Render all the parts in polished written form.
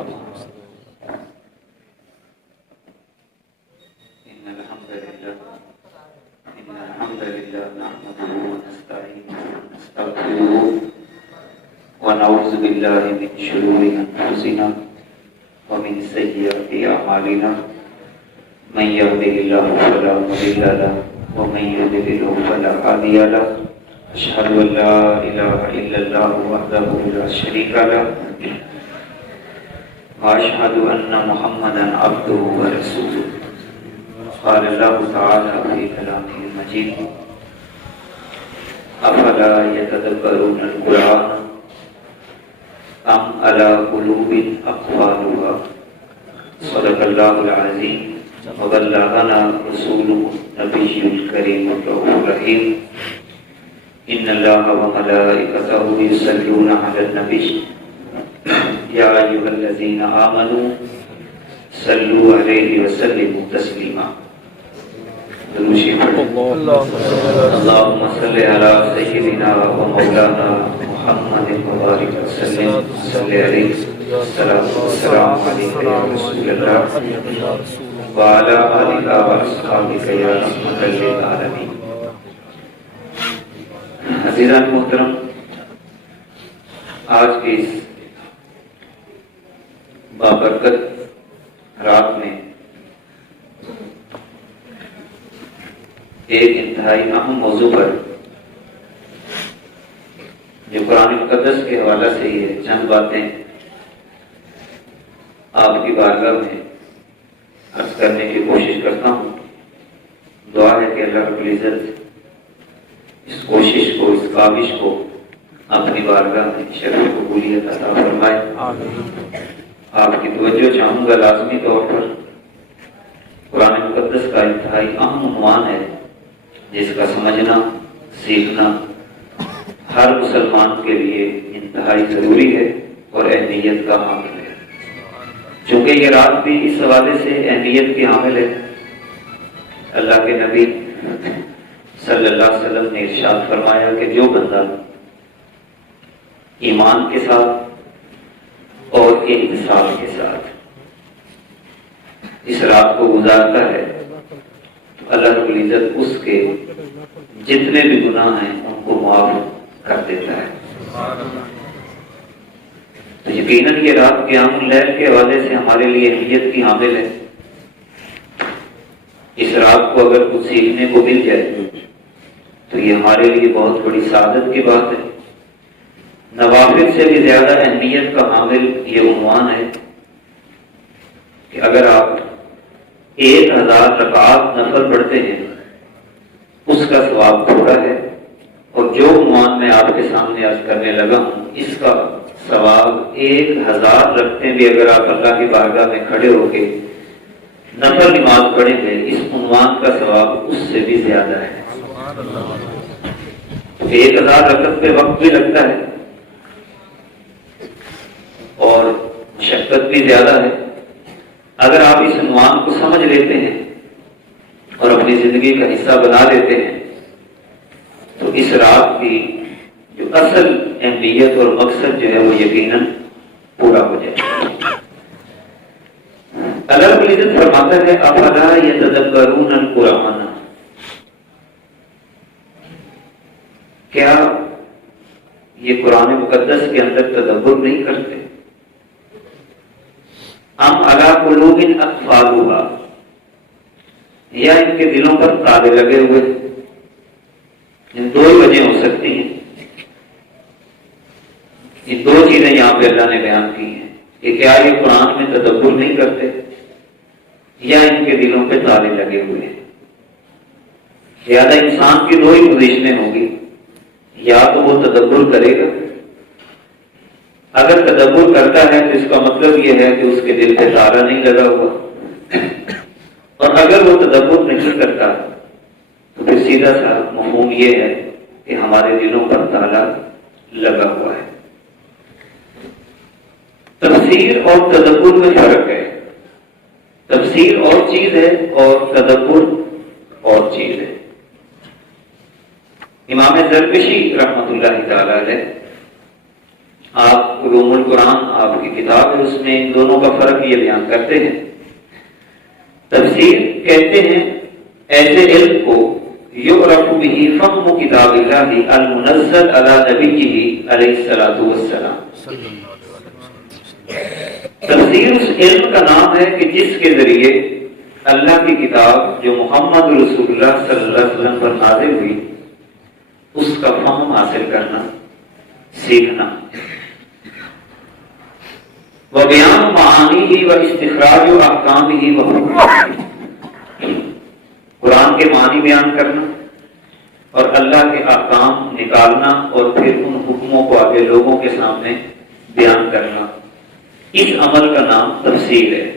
الحمد لله نحمده ونستعينه ونستغفره ونعوذ بالله من شرور أنفسنا ومن سيئات أعمالنا من يهده الله فلا مضل له ومن يضلل فلا هادي له أشهد أن لا إله إلا الله وحده لا شريك له وأشهد أن محمدا عبده ورسوله قال الله تعالى في كلامه المجيد أفلا يتدبرون القرآن أم على قلوب أقفالها صدق الله العظيم وبلغنا رسوله النبي الكريم الرؤوف الرحيم إن الله وملائكته يصلون على النبي يا أيها الذين آمنوا صلوا عليه وسلموا تسليما اللهم صل على سيدنا ومولانا محمد وبارك وسلم صل عليه السلام عليك يا رسول الله وعلى آلك وأصحابك يا رحمة للعالمين. عزیزان محترم، آج کی اس بابرکت رات میں ایک انتہائی اہم موضوع پر جو قرآن مقدس کے حوالہ سے ہی ہے چند باتیں آپ کی بارگاہ میں عرض کرنے کی کوشش کرتا ہوں. دعا ہے کہ اللہ رب العزت اس کوشش کو، اس کاوش کو اپنی بارگاہ میں شرف قبولیت عطا فرمائے. آپ کی توجہ چاہوں گا لازمی طور پر قرآن مقدس کا انتہائی اہم عنوان ہے جس کا سمجھنا، سیکھنا ہر مسلمان کے لیے انتہائی ضروری ہے اور اہمیت کا حامل ہے. چونکہ یہ رات بھی اس حوالے سے اہمیت کی حامل ہے. اللہ کے نبی صلی اللہ علیہ وسلم نے ارشاد فرمایا کہ جو بندہ ایمان کے ساتھ اور انصاف کے ساتھ اس رات کو گزارتا ہے تو اللہ رب العزت اس کے جتنے بھی گناہ ہیں ان کو معاف کر دیتا ہے. تو یقیناً یہ رات قیام اللیل کے حوالے سے ہمارے لیے اہمیت کی حامل ہے. اس رات کو اگر کچھ سیکھنے کو مل جائے تو یہ ہمارے لیے بہت بڑی سعادت کی بات ہے. نوافل سے بھی زیادہ اہمیت کا حامل یہ عنوان ہے کہ اگر آپ 1000 رکعات نفل پڑھتے ہیں اس کا ثواب تھوڑا ہے، اور جو عنوان میں آپ کے سامنے عرض کرنے لگا ہوں اس کا ثواب 1000 رکھتے بھی اگر آپ اللہ کی بارگاہ میں کھڑے ہو کے نفل نماز پڑھیں گے اس عنوان کا ثواب اس سے بھی زیادہ ہے. 1000 رکعت پہ وقت بھی لگتا ہے اور مشقت بھی زیادہ ہے. اگر آپ اس عنوان کو سمجھ لیتے ہیں اور اپنی زندگی کا حصہ بنا لیتے ہیں تو اس رات کی جو اصل اہمیت اور مقصد جو ہے وہ یقیناً پورا ہو جائے. اللہ رب العزت فرماتا ہے افلا یتدبرون القرآن، کیا یہ قرآن مقدس کے اندر تدبر نہیں کرتے؟ ام علی قلوب اقفالها، یا ان کے دلوں پر تالے لگے ہوئے؟ ان دو ہی وجہ ہو سکتی ہیں. یہ دو چیزیں یہاں پہ اللہ نے بیان کی ہیں کہ کیا یہ قرآن میں تدبر نہیں کرتے یا ان کے دلوں پہ تالے لگے ہوئے ہیں. لہٰذا انسان کی دو ہی پوزیشنیں ہوں گی، یا تو وہ تدبر کرے گا. اگر تدبر کرتا ہے تو اس کا مطلب یہ ہے کہ اس کے دل پہ تالا نہیں لگا ہوا، اور اگر وہ تدبر نہیں کرتا تو پھر سیدھا سا مفہوم یہ ہے کہ ہمارے دلوں پر تالا لگا ہوا ہے. تفسیر اور تدبر میں فرق ہے. تفسیر اور چیز ہے اور تدبر اور چیز ہے. امام زرکشی رحمۃ اللہ تعالی علیہ آپ علوم القرآن آپ کی کتاب ہے، اس میں ان دونوں کا فرق یہ بیان کرتے ہیں۔ تفسیر کہتے ہیں ایسے علم کو یعرف بہ فہم کتاب اللہ المنزل علی نبیہ علیہ الصلوۃ والسلام۔ تفسیر اس علم کا نام ہے کہ جس کے ذریعے اللہ کی کتاب جو محمد رسول اللہ صلی اللہ علیہ وسلم پر نازل ہوئی اس کا فہم حاصل کرنا، سیکھنا، وبیان معانی و استخراج و احکامہ و حکمہ، قرآن کے معنی بیان کرنا اور اللہ کے احکام نکالنا اور پھر ان حکموں کو آگے لوگوں کے سامنے بیان کرنا، اس عمل کا نام تفسیر ہے۔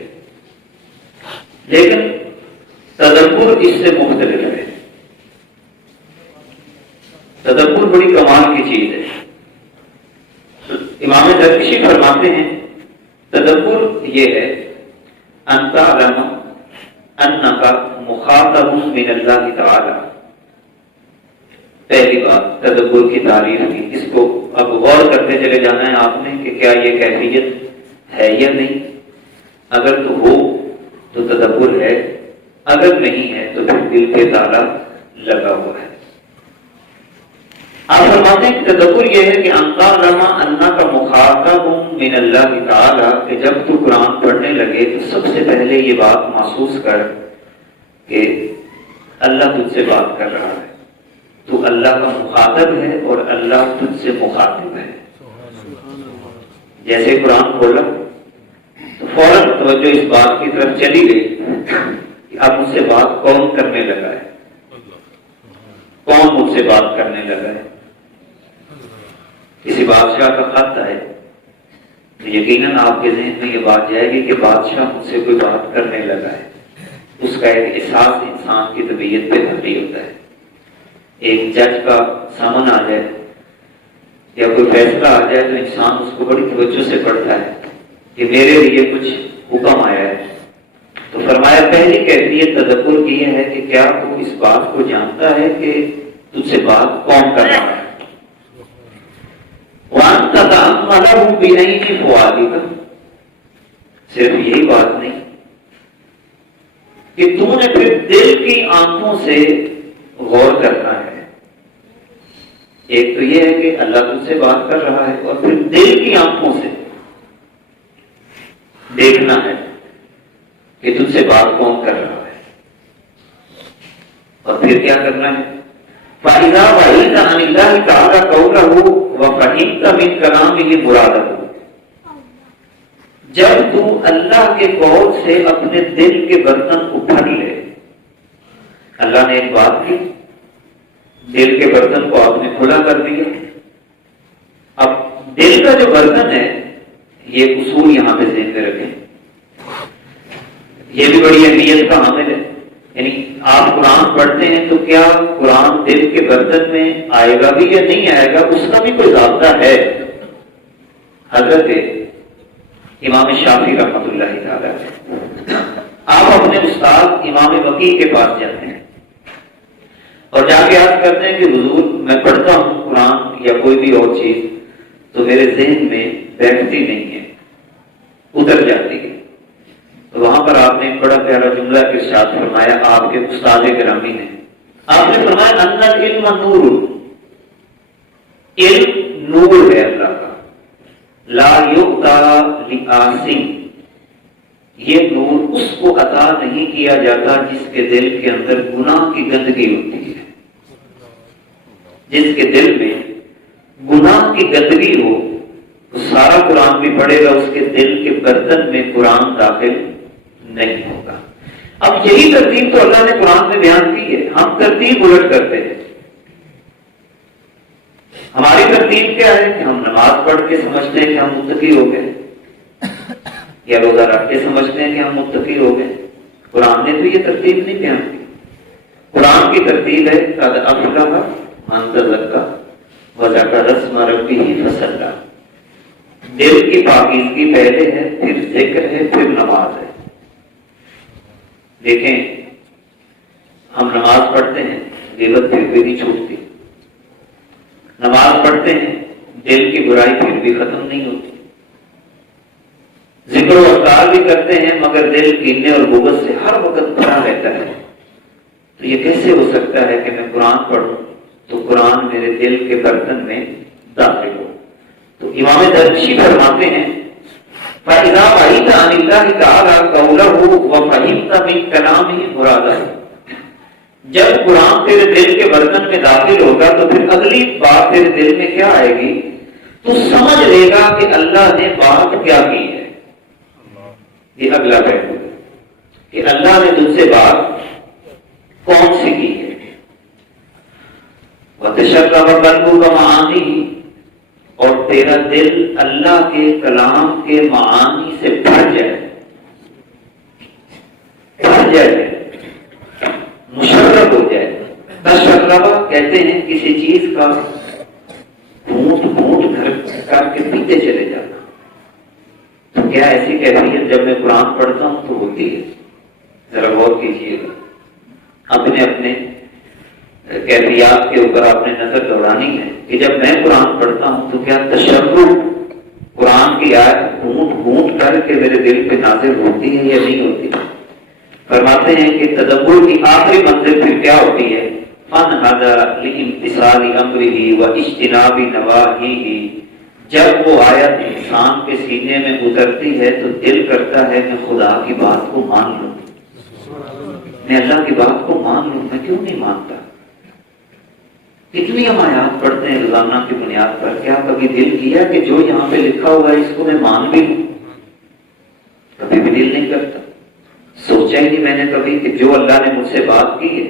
لیکن تدبر اس سے مختلف ہے۔ تدبر بڑی کمال کی چیز ہے۔ امام زرکشی فرماتے ہیں تدبر یہ ہے ان تعلم انک مخاطب من اللہ تعالی۔ پہلی بات تدبر کی تعریف کی، اس کو اب غور کرتے چلے جانا ہے آپ نے کہ کیا یہ کیفیت ہے یا نہیں۔ اگر تو ہو تو تدبر ہے، اگر نہیں ہے تو پھر دل پہ تالا لگا ہوا ہے۔ آپ فرماتے ہیں کہ تدبر یہ ہے کہ انتا لما انا کا مخاطب من اللہ تعالی، کہ جب تو قرآن پڑھنے لگے تو سب سے پہلے یہ بات محسوس کر کہ اللہ تجھ سے بات کر رہا ہے، تو اللہ کا مخاطب ہے اور اللہ تجھ سے مخاطب ہے۔ جیسے قرآن کھولا تو فوراً توجہ اس بات کی طرف چلی گئی کہ اب مجھ سے بات کون کرنے لگا ہے، کون مجھ سے بات کرنے لگا ہے۔ کسی بادشاہ کا خط آئے تو یقیناً آپ کے ذہن میں یہ بات جائے گی کہ بادشاہ مجھ سے کوئی بات کرنے لگا ہے۔ اس کا ایک احساس انسان کی طبیعت پہ حاوی ہوتا ہے۔ ایک جج کا سمن آ جائے یا کوئی فیصلہ آ جائے تو انسان اس کو بڑی توجہ سے پڑھتا ہے کہ میرے لیے کچھ حکم آیا ہے۔ تو فرمایا پہلی کیفیت تدبر کی یہ ہے کہ کیا وہ اس بات کو جانتا ہے کہ تجھ سے بات کون کر رہا ہے۔ وَأَنْتَ تَأَمَّلَهُ بِعَيْنِ فُؤَادِكَ، صرف یہی بات نہیں کہ تو نے پھر دل کی آنکھوں سے غور کرنا ہے۔ ایک تو یہ ہے کہ اللہ تجھ سے بات کر رہا ہے اور پھر دل کی آنکھوں سے دیکھنا ہے کہ تجھ سے بات کون کر رہا ہے، اور پھر کیا کرنا ہے۔ فَإِذَا وَعِيدَ عَنِ اللَّهِ تَعَالَى قَوْلَهُ وَفَهِمْتَ مِنْ كَلَامِهِ مُرَادَهُ، جب تو اللہ کے قول سے اپنے دل کے برتن کو بھر لے۔ اللہ نے ایک بات کی، دل کے برتن کو آپ نے کھلا کر دیا۔ اب دل کا جو برتن ہے یہ اصول یہاں پہ ذہن میں رکھیں، یہ بھی بڑی اہمیت کا حامل ہے۔ یعنی آپ قرآن پڑھتے ہیں تو کیا قرآن دل کے برتن میں آئے گا بھی یا نہیں آئے گا، اس کا بھی کوئی ضابطہ ہے۔ حضرت امام شافعی رحمۃ اللہ تعالی، آپ اپنے استاد امام وقی کے پاس جاتے ہیں اور جا کے عرض کرتے ہیں کہ حضور میں پڑھتا ہوں قرآن یا کوئی بھی اور چیز تو میرے ذہن میں بیٹھتی نہیں ہے، اتر جاتی ہے۔ تو وہاں پر آپ نے ایک بڑا پیارا جملہ ارشاد فرمایا آپ کے استاد گرامی نے۔ آپ نے فرمایا ان العلم نور، علم نور ہے اللہ کا، لا یعطا لعاصی، یہ نور اس کو عطا نہیں کیا جاتا جس کے دل کے اندر گناہ کی گندگی ہوتی ہے۔ جس کے دل میں گناہ کی گندگی ہو تو سارا قرآن بھی پڑھے گا، اس کے دل کے برتن میں قرآن داخل نہیں ہوگا۔ اب یہی ترتیب تو اللہ نے قرآن میں بیان کی ہے، ہم ترتیب الٹ کرتے ہیں۔ ہماری ترتیب کیا ہے کہ ہم نماز پڑھ کے سمجھتے ہیں کہ ہم متقی ہو گئے، یا روزہ رکھ کے سمجھتے ہیں کہ ہم متقی ہو گئے۔ قرآن نے تو یہ ترتیب نہیں بیان کی۔ قرآن کی ترتیب ہے قد افلح من تزکیٰ وذکر اسم ربہ فصلی، دل کی پاکیزگی پہلے ہے، پھر ذکر ہے، پھر نماز ہے۔ دیکھیں ہم نماز پڑھتے ہیں، غیبت پھر بھی نہیں چھوٹتی، نماز پڑھتے ہیں، دل کی برائی پھر بھی ختم نہیں ہوتی، ذکر و اذکار بھی کرتے ہیں مگر دل کینے اور بغض سے ہر وقت بھرا رہتا ہے۔ تو یہ کیسے ہو سکتا ہے کہ میں قرآن پڑھوں تو قرآن میرے دل کے برتن میں داخل ہو؟ تو امام درشی فرماتے ہیں فَإِذَا رَأَيْتَ عَنِ اللَّهِ تَعَالَى قَوْلَهُ وَفَهِمْتَ مِنْ كَلَامِهِ مُرَادَهُ، جب قرآن تیرے دل کے برتن میں داخل ہوگا تو پھر اگلی بات تیرے دل میں کیا آئے گی؟ تو سمجھ لے گا کہ اللہ نے بات کیا کی ہے۔ یہ اگلا پہلو کہ اللہ نے تجھ سے بات کون سی کی ہے۔ وَتَشَرَّبَ قَلْبُكَ مَعَانِهِ، اور تیرا دل اللہ کے کلام کے معانی سے بھر جائے، مشرب ہو جائے۔ تشربہ کہتے ہیں کسی چیز کا گھونٹ گھونٹ کر کے پیتے چلے جانا۔ تو کیا ایسی کیفیت جب میں قرآن پڑھتا ہوں تو ہوتی ہے؟ ذرا غور کیجیے گا، اپنے اپنے کیفیات کے اوپر آپ نے نظر دوڑانی ہے کہ جب میں قرآن پڑھتا ہوں تو کیا تشرب قرآن کی آیت گھونٹ گھونٹ کر کے میرے دل پہ نازل ہوتی ہے یا نہیں ہوتی؟ فرماتے ہیں کہ تدبر کی آخری منزل پھر کیا ہوتی ہے؟ فَانْهَدَ لِامْتِثَالِ أَمْرِهِ وَاجْتِنَابِ نَوَاهِهِ، جب وہ آیت انسان کے سینے میں اترتی ہے تو دل کرتا ہے میں خدا کی بات کو مان لوں، میں اللہ کی بات کو مان لوں، میں کیوں نہیں مانتا؟ کتنی ہم آیات پڑھتے ہیں روزانہ کی بنیاد پر، کیا کبھی دل کیا کہ جو یہاں پہ لکھا ہوا ہے اس کو میں مان بھی لوں؟ کبھی بھی دل نہیں کرتا۔ سوچا ہی نہیں میں نے کبھی کہ جو اللہ نے مجھ سے بات کی ہے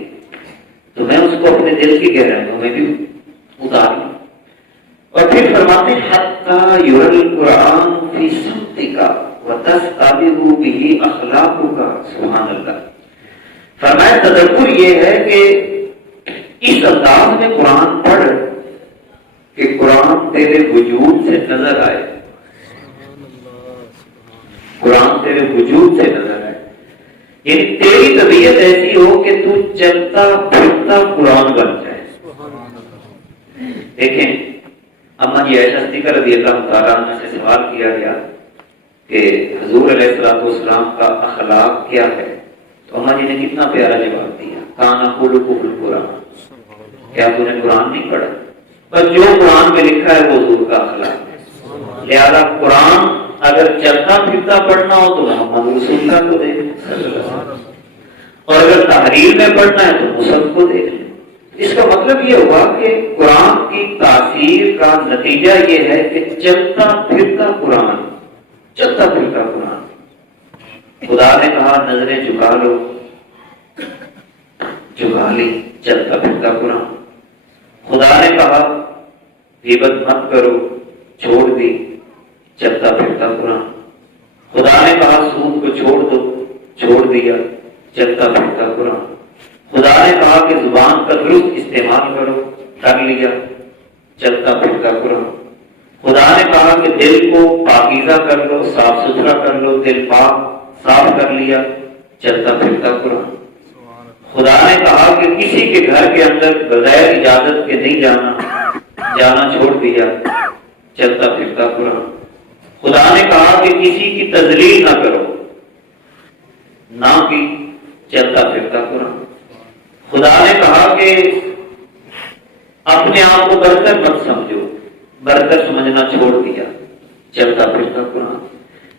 تو میں اس کو اپنے دل کی گہرائیوں میں بھی اتار لوں۔ اور پھر فرماتے ہیں حتی یری القرآن فی صمتک وتستبح بہ اخلاقک، سبحان اللہ۔ فرمایا تدبر یہ ہے کہ اس انداز میں قرآن پڑھ کہ قرآن تیرے وجود سے نظر آئے، قرآن تیرے وجود سے نظر آئے، یعنی تیری طبیعت ایسی ہو کہ تو چلتا پھرتا قرآن بن جائے۔ دیکھیں اما جی عائشہ صدیقہ رضی اللہ تعالیٰ عنہ سے سوال کیا گیا کہ حضور علیہ السلام کا اخلاق کیا ہے، تو اما جی نے کتنا پیارا جواب دیا، کانا خلقہ القرآن، کیا تو نے قرآن نہیں پڑھا؟ بس جو قرآن میں لکھا ہے وہ حضور کا اخلاق ہے، لہذا قرآن اگر چلتا پھرتا پڑھنا ہو تو محمد رسول اللہ کو دیکھ لیں، اور اگر تحریر میں پڑھنا ہے تو مصحف کو دیکھ لیں۔ اس کا مطلب یہ ہوا کہ قرآن کی تاثیر کا نتیجہ یہ ہے کہ چلتا پھرتا قرآن، چلتا پھرتا قرآن۔ خدا نے کہا نظریں جھکا لو، جھکا لی، چلتا پھرتا قرآن۔ خدا نے کہا غیبت مت کرو، چھوڑ دی، چلتا پھرتا قرآن۔ خدا نے کہا سود کو چھوڑ دو، چھوڑ دیا، چلتا پھرتا قرآن۔ خدا نے کہا کہ زبان کا درست استعمال کرو، کر لیا، چلتا پھرتا قرآن۔ خدا نے کہا کہ دل کو پاکیزہ کر لو، صاف ستھرا کر لو، دل پاک صاف کر لیا، چلتا پھرتا قرآن۔ خدا نے کہا کہ کسی کے گھر کے اندر بغیر اجازت کے نہیں جانا، جانا چھوڑ دیا، چلتا پھرتا قرآن۔ خدا نے کہا کہ کسی کی تذلیل نہ کرو، نہ کی، چلتا پھرتا قرآن۔ خدا نے کہا کہ اپنے آپ کو برتر مت سمجھو، برتر سمجھنا چھوڑ دیا، چلتا پھرتا قرآن۔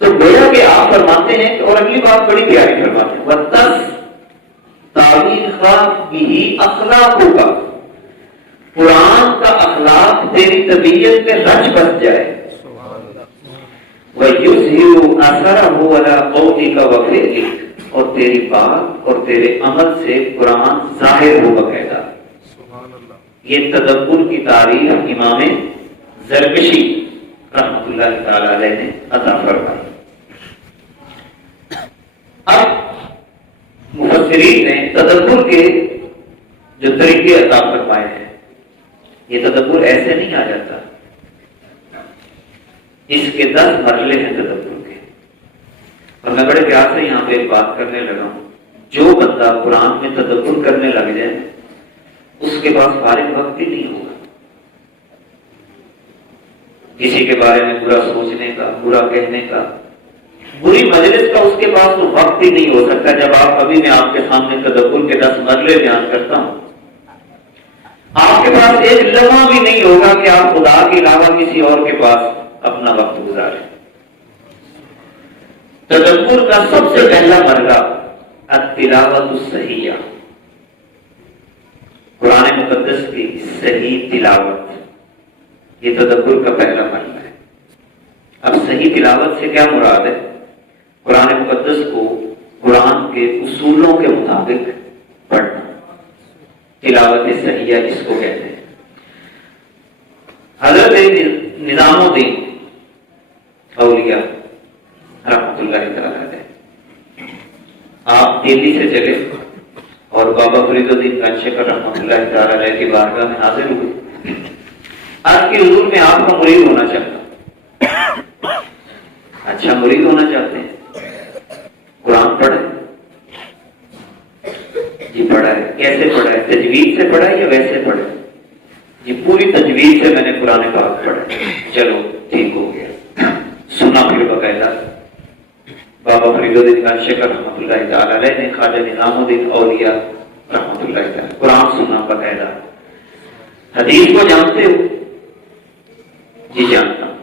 تو گویا کہ آپ فرماتے ہیں، اور اگلی بات بڑی پیاری فرماتے ہیں، وَتَّس تاریخ بھی اخلاق ہوگا، قرآن کا اخلاق تیری طبیعت میں رچ بس جائے، وَيُظْهِرُ أَثَرَهُ عَلَىٰ قَوْلِكَ وَفِعْلِكَ، اور تیری بات اور تیرے عمل سے قرآن ظاہر ہوگا پیدا۔ یہ تدبر کی تعریف امام زرکشی رحمۃ اللہ تعالی علیہ نے عطا فرمائی۔ اب مفسرین نے تدبر کے جو طریقے عطا فرمائے ہیں، یہ تدبر ایسے نہیں آ جاتا، اس کے 10 مرحلے ہیں تدبر کے۔ اور میں بڑے پیار سے یہاں پہ ایک بات کرنے لگا ہوں، جو بندہ قرآن میں تدبر کرنے لگ جائے اس کے پاس فارغ وقت ہی نہیں ہوگا۔ کسی کے بارے میں برا سوچنے کا، برا کہنے کا، بری مجلس کا اس کے پاس تو وقت ہی نہیں ہو سکتا۔ جب ابھی میں آپ کے سامنے تدبر کے 10 مرحلے بیان کرتا ہوں، آپ کے پاس ایک لمحہ بھی نہیں ہوگا کہ آپ خدا کے علاوہ کسی اور کے پاس اپنا وقت گزاریں۔ تدبر کا سب سے پہلا مرحلہ التلاوت الصحیحہ، قرآن مقدس کی صحیح تلاوت، یہ تدبر کا پہلا مرحلہ ہے۔ اب صحیح تلاوت سے کیا مراد ہے؟ قرآن مقدس کو قرآن کے اصولوں کے مطابق پڑھنا، تلاوت صحیحہ اس کو کہتے ہیں۔ حضرت نظام الدین اولیاء رحمۃ اللہ تعالی علیہ، آپ دہلی سے چلے اور بابا فرید الدین گنجشکر رحمۃ اللہ تعالی علیہ کی بارگاہ میں حاضر ہوئے۔ آج کے حضور میں آپ کا مرید ہونا چاہتا، اچھا مرید ہونا چاہتے ہیں، قرآن پڑھے؟ جی پڑھا ہے۔ کیسے پڑھا ہے؟ تجوید سے پڑھا ہے یا ویسے پڑھا ہے؟ جی پوری تجوید سے میں نے قرآن پاک پڑھا۔ چلو ٹھیک ہو گیا، سنا پھر باقاعدہ بابا فرید الدین گنجشکر رحمۃ اللہ تعالی علیہ نے خواجہ نظام الدین اولیاء رحمۃ اللہ تعالی، قرآن سنا باقاعدہ۔ حدیث کو جانتے ہو؟ جی جانتا ہوں۔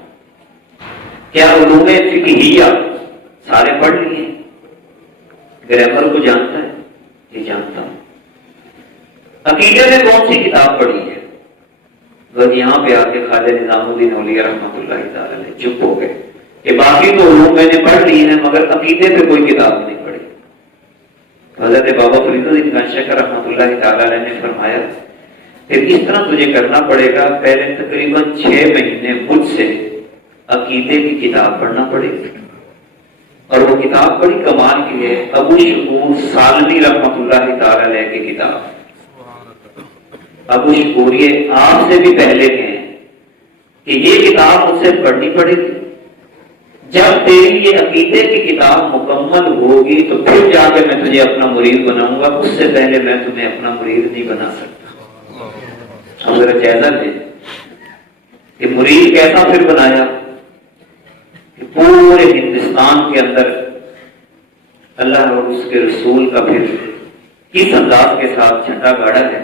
کیا علوم فقہیہ سارے پڑھ لیے؟ گرامر کو جانتا ہے؟ جی جانتا ہوں۔ عقیدے میں کون سی کتاب پڑھی ہے؟ بس یہاں پہ آ کے خواجہ نظام الدین اولیاء رحمۃ اللہ تعالی علیہ چپ ہو گئے کہ باقی تو علوم میں نے پڑھ لی ہیں مگر عقیدے پہ کوئی کتاب نہیں پڑھی۔ حضرت بابا فرید الدین گنجشکر رحمۃ اللہ تعالی علیہ نے فرمایا پھر اس طرح تجھے کرنا پڑے گا، پہلے تقریباً 6 مہینے مجھ سے عقیدے کی کتاب پڑھنا پڑے گی۔ اور وہ کتاب بڑی کمال کی ہے، ابو شکور سالمی رحمۃ اللہ تعالی علیہ کی کتاب۔ ابو شکور یہ آپ سے بھی پہلے کے ہیں کہ یہ کتاب مجھ سے پڑھنی پڑے گی، جب تیری یہ عقیدے کی کتاب مکمل ہوگی تو پھر جا کے میں تجھے اپنا مرید بناؤں گا، اس سے پہلے میں تمہیں اپنا مرید نہیں بنا سکتا۔ اب ذرا جائزہ لیں کہ مرید کیسا پھر بنایا کہ پورے ہندوستان کے اندر اللہ اور اس کے رسول کا پھر کس انداز کے ساتھ جھنڈا گاڑا ہے۔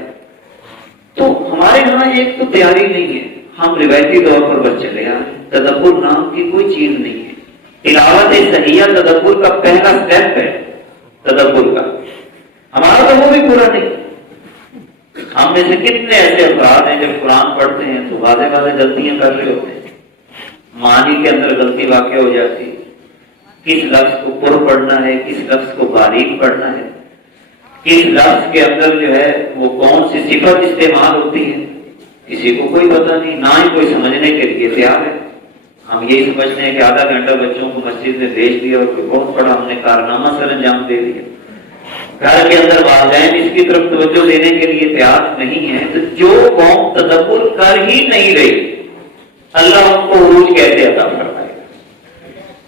تو ہمارے یہاں ایک تو تیاری نہیں ہے، ہم روایتی طور پر بس چلے آ رہے ہیں، تدبر نام کی کوئی چیز نہیں ہے۔ تلاوت صحیحہ تدبر کا پہلا سٹیپ ہے، تدبر کا ہمارا تو وہ بھی پورا نہیں۔ ہم میں سے کتنے ایسے افراد ہیں جب قرآن پڑھتے ہیں تو واضح واضح غلطیاں کر رہے ہوتے ہیں، معنی کے اندر غلطی واقع ہو جاتی ہے، کس لفظ کو پر پڑھنا ہے، کس لفظ کو باریک پڑھنا ہے، کس لفظ کے اندر جو ہے وہ کون سی صفت استعمال ہوتی ہے، کسی کو کوئی پتہ نہیں، نہ ہی کوئی سمجھنے کے لیے تیار ہے۔ ہم یہی سمجھتے ہیں کہ آدھا گھنٹہ بچوں کو مسجد میں بھیج دیا اور کوئی بہت بڑا ہم نے کارنامہ سر انجام دے دیا۔ گھر کے اندر والدین اس کی طرف توجہ دینے کے لیے تیار نہیں ہے، تو جو قوم تدبر کر ہی نہیں رہی اللہ ان کو عروج کیسے عطا فرمائے گا۔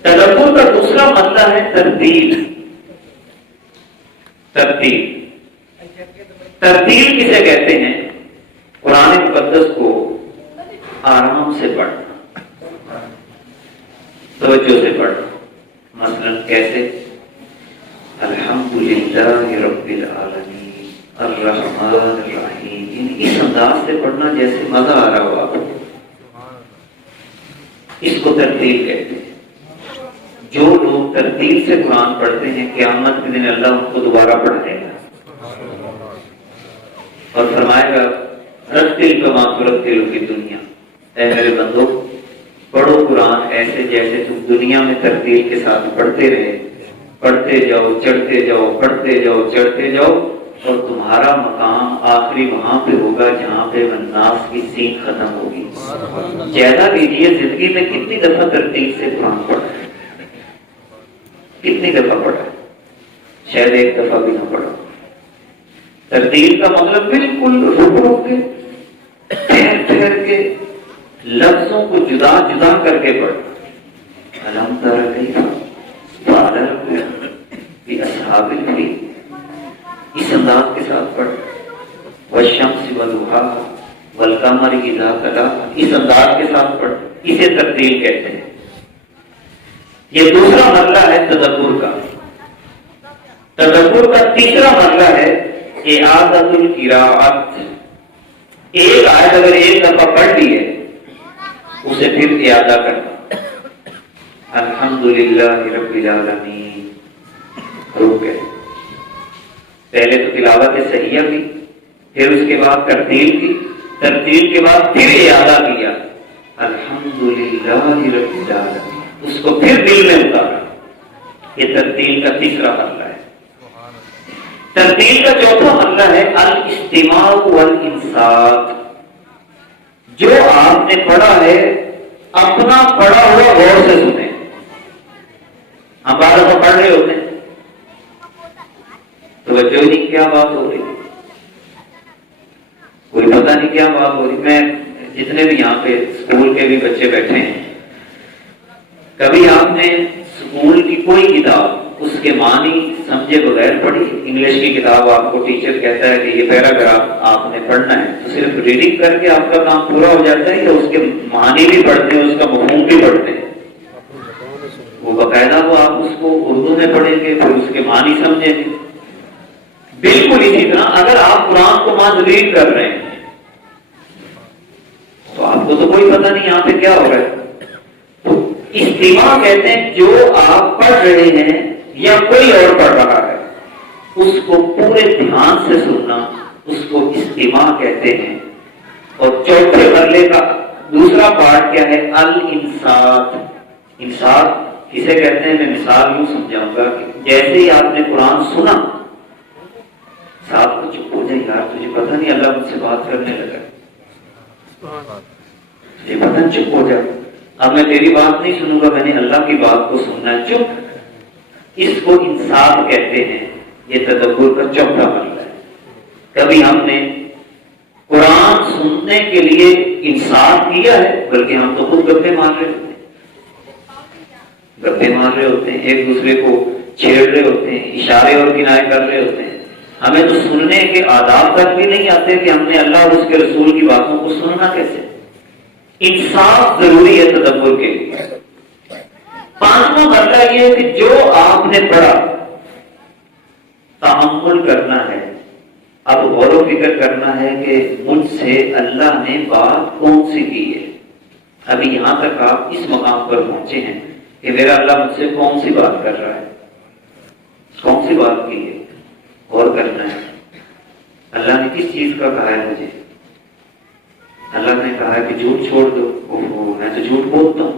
تدبر کا دوسرا مسئلہ ہے ترتیل۔ ترتیل کسے کہتے ہیں؟ قرآن مقدس کو آرام سے پڑھنا، توجہ سے پڑھنا۔ مثلا کیسے؟ الحمدللہ رب العالمین الرحمن الرحیم، اس انداز سے پڑھنا جیسے مزہ آ رہا ہو آپ کو، اس کو ترتیل کہتے ہیں۔ جو لوگ ترتیل سے قرآن پڑھتے ہیں قیامت کے دن اللہ ان کو دوبارہ پڑھائے گا اور فرمائے گا رتل کما ترتل فی دنیا، اے میرے بندو پڑھو قرآن ایسے جیسے تم دنیا میں ترتیل کے ساتھ پڑھتے رہے، پڑھتے جاؤ چڑھتے جاؤ، پڑھتے جاؤ چڑھتے جاؤ، اور تمہارا مقام آخری وہاں پہ ہوگا جہاں پہ الناس کی سین ختم ہوگی۔ جائزہ لیجیے زندگی میں کتنی دفعہ ترتیل سے قرآن پڑھا ہے، کتنی دفعہ پڑھا ہے؟ شاید ایک دفعہ بھی نہ پڑھا۔ ترتیل کا مطلب بالکل رک رک کے ٹھہر ٹھہر کے لفظوں کو جدا جدا کر کے پڑھنا۔ الم تر کیف فعل ربک باصحاب الفیل، اس انداز کے ساتھ پڑھ۔ والشمس وضحاها والقمر اذا تلاها، اس انداز کے ساتھ پڑھ۔ اسے ترتیل کہتے ہیں۔ یہ دوسرا مرحلہ ہے تدبر کا۔ تدبر کا تیسرا مرحلہ ہے اعادۃ القراءۃ۔ ایک آیت اگر ایک دفعہ پڑھ لی ہے اسے پھر اعادہ کرنا۔ الحمدللہ رب العالمین، رک گئے، پہلے تو تلاوت صحیحہ کی، پھر اس کے بعد ترتیل کی، ترتیل کے بعد پھر اعادہ کیا، الحمدللہ رب العالمین، اس کو پھر دل میں اتارا۔ یہ ترتیل کا تیسرا مرحلہ ہے۔ ترتیل کا چوتھا مرحلہ ہے الاستماع والانصات۔ جو آپ نے پڑھا ہے اپنا پڑھا ہوا غور سے سنیں۔ ہم بار بار پڑھ رہے ہوتے ہیں توجہ نہیں کیا بات ہو رہی، کوئی پتہ نہیں کیا بات ہو رہی۔ میں جتنے بھی یہاں پہ اسکول کے بھی بچے بیٹھے ہیں، کبھی آپ نے اسکول کی کوئی کتاب اس کے معنی سمجھے بغیر پڑھی؟ انگلش کی کتاب آپ کو ٹیچر کہتا ہے کہ یہ پیراگراف آپ نے پڑھنا ہے، تو صرف ریڈنگ کر کے آپ کا کام پورا ہو جاتا ہے یا اس کے معنی بھی پڑھتے ہیں، اس کا مفہوم بھی پڑھتے ہیں؟ وہ باقاعدہ وہ آپ اس کو اردو میں پڑھیں گے، پھر اس کے معنی سمجھیں گے۔ بالکل اسی طرح اگر آپ قرآن کو محض ریڈ کر رہے ہیں تو آپ کو تو کوئی پتہ نہیں یہاں پہ کیا ہو رہا ہے۔ تو استماع کہتے ہیں جو آپ پڑھ رہے ہیں یا کوئی اور پڑھ رہا ہے اس کو پورے دھیان سے سننا، اس کو استماع کہتے ہیں۔ اور چوتھے مرحلے کا دوسرا پارٹ کیا ہے؟ الانصات۔ انصات کسے کہتے ہیں؟ میں مثال یوں سمجھاؤں گا کہ جیسے ہی آپ نے قرآن سنا، ساتھ کو چپ ہو جائے، یار تجھے پتہ نہیں اللہ مجھ سے بات کرنے لگا، یہ پتہ چپ ہو جائے، اب میں تیری بات نہیں سنوں گا، میں نے اللہ کی بات کو سننا ہے، چپ۔ اس کو انصات کہتے ہیں۔ یہ تدبر کا چوتھا مرحلہ ہے۔ کبھی ہم نے قرآن سننے کے لیے انصات کیا ہے، بلکہ ہم تو خود گپے مار رہے ہوتے ہیں، گپے مار رہے ہوتے ہیں، ایک دوسرے کو چھیڑ رہے ہوتے ہیں، اشارے اور کنائے کر رہے ہوتے ہیں۔ ہمیں تو سننے کے آداب تک بھی نہیں آتے کہ ہم نے اللہ اور اس کے رسول کی باتوں کو سننا کیسے۔ انصاف ضروری ہے تدبر کے لیے۔ پانچواں مرحلہ یہ ہے کہ جو آپ نے پڑھا تأمل کرنا ہے، اب غور و فکر کرنا ہے کہ مجھ سے اللہ نے بات کون سی کی ہے۔ ابھی یہاں تک آپ اس مقام پر پہنچے ہیں کہ میرا اللہ مجھ سے کون سی بات کر رہا ہے، کون سی بات کی ہے، غور کرنا ہے۔ اللہ نے کس چیز کا کہا ہے مجھے؟ اللہ نے کہا ہے کہ جھوٹ چھوڑ دو، میں تو جھوٹ بولتا ہوں،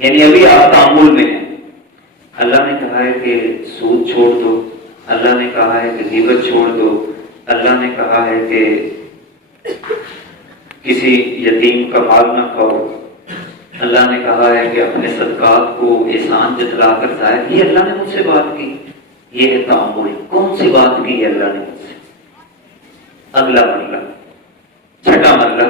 یعنی ابھی آپ تأمل میں ہیں۔ اللہ نے کہا ہے کہ سود چھوڑ دو، اللہ نے کہا ہے کہ غیبت چھوڑ دو، اللہ نے کہا ہے کہ کسی یتیم کا مال نہ کھاؤ، اللہ نے کہا ہے کہ اپنے صدقات کو احسان جتلا کر ظاہر، یہ اللہ نے مجھ سے بات کی۔ یہ ہے تأمل، کون سی بات کی ہے اللہ نے مجھ سے۔ اگلا مرحلہ، چھٹا مرحلہ،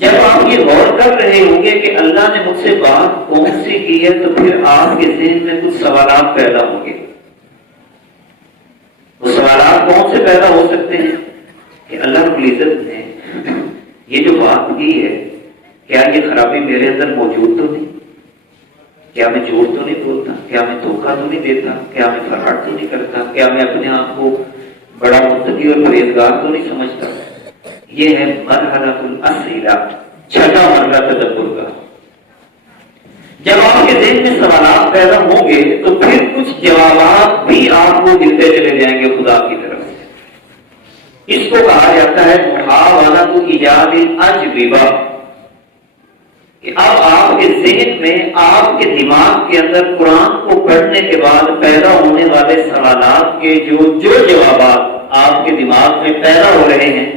جب آپ یہ غور کر رہے ہوں گے کہ اللہ نے مجھ سے بات کون سی کی ہے، تو پھر آپ کے ذہن میں کچھ سوالات پیدا ہوں گے۔ وہ سوالات کون سے پیدا ہو سکتے ہیں کہ اللہ رب العزت نے یہ جو بات کی ہے، کیا یہ خرابی میرے اندر موجود تو نہیں؟ کیا میں جھوٹ تو نہیں بولتا؟ کیا میں دھوکہ تو نہیں دیتا؟ کیا میں فراڈ تو نہیں کرتا؟ کیا میں اپنے آپ کو بڑا متقی اور پرہیزگار تو نہیں سمجھتا؟ یہ ہے مرحلہ الاسئلہ، چھٹا مرحلہ تدبر کا۔ جب آپ کے ذہن میں سوالات پیدا ہوں گے تو پھر کچھ جوابات بھی آپ کو ملتے چلے جائیں گے خدا کی طرف سے۔ اس کو کہا جاتا ہے محاولۃ ایجاد الاجوبہ، کہ اب آپ کے ذہن میں، آپ کے دماغ کے اندر قرآن کو پڑھنے کے بعد پیدا ہونے والے سوالات کے جو جوابات آپ کے دماغ میں پیدا ہو رہے ہیں،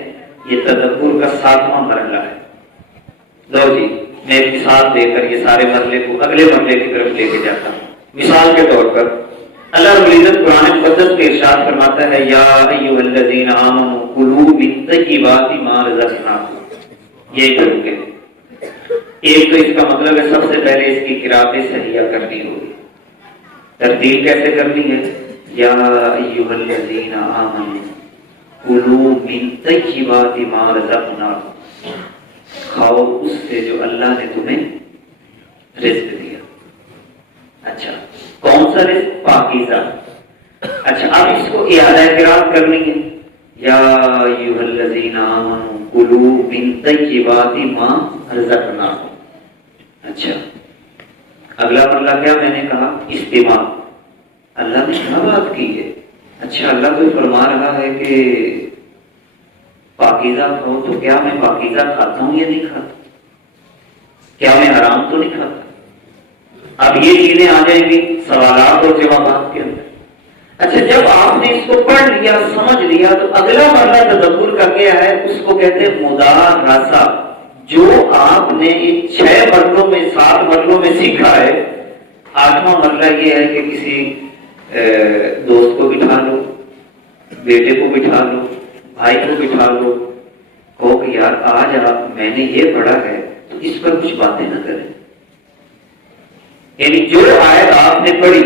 یہ تدبر کا ساتواں مرحلہ ہے۔ لو جی، میں ایک مثال دے کر یہ سارے مرحلے کو اگلے مرحلے کی طرف لے کے جاتا ہوں۔ مثال کے طور پر اللہ رب العزت قرآن مقدس میں ارشاد فرماتا ہے، یا ایھا الذین آمنوا کلوا من طیبات ما رزقناکم۔ یہ پڑھیں گے۔ ایک تو اس کا مطلب ہے سب سے پہلے اس کی قرأت صحیحہ کرنی ہوگی۔ ترتیل کیسے کرنی ہے؟ یا ایھا الذین آمنوا کلوا من طیبات ما رزقناکم۔ کھاؤ اس سے جو اللہ نے تمہیں رزق دیا. اچھا کون سا رزق؟ پاکیزہ. اچھا اب اس کو اعادہ قرات کرنی ہے. یا ایھا الذین آمنوا کلوا من طیبات ما رزقناکم. اچھا اگلا مرلہ کیا میں نے کہا؟ استماع. اللہ نے کیا بات کی ہے؟ اچھا اللہ تو فرما رہا ہے کہ پاکیزہ کھاؤ، تو کیا میں پاکیزہ کھاتا ہوں یا نہیں کھاتا؟ کیا میں حرام تو نہیں کھاتا؟ اب یہ چیزیں آ جائیں گی سوالات اور جوابات کے اندر. اچھا جب آپ نے اس کو پڑھ لیا، سمجھ لیا، تو اگلا مرحلہ تدبر کا کیا ہے؟ اس کو کہتے ہیں مدارسہ. جو آپ نے ان 6 مرحلوں میں 7 مرحلوں میں سیکھا ہے، 8واں مرحلہ یہ ہے کہ کسی دوست کو بٹھا لو، بیٹے کو بٹھا لو، بھائی کو بٹھا لو، کہو کہ یار آج آپ میں نے یہ پڑھا ہے تو اس پر کچھ باتیں نہ کریں. یعنی جو آیت آپ نے پڑھی